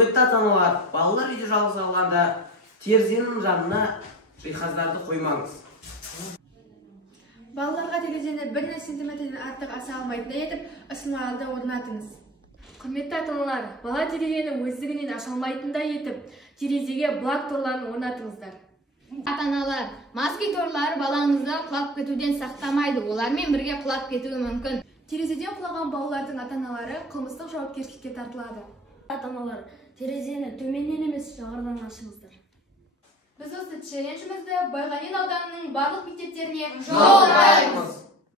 Құрметті ата-аналар, балалар үйде жалғыз қалғанда терезенің жанына жиһаздарды қоймаңыз. Балаларға терезені 1 сантиметрден артық аса алмайтындай етіп, ысырмаларды орнатыңыз. Құрметті ата-аналар, бала терезені өздігінен аша алмайтындай етіп, терезеге блок торларын орнатыңыздар. Ата-аналар, москит торлары балаңызды құлап кетуден сақтамайды, олармен бірге құлап кетуі мүмкін. Терезеден құлаған балалардың ата-аналары қылмыстық жауапкершілікке тартылады. Ата-аналар, терезені төменнен емес жағырдан ашыңыздар. Біз осы челленджімізді Байғанин ауданының барлық мектептеріне жолдаймыз.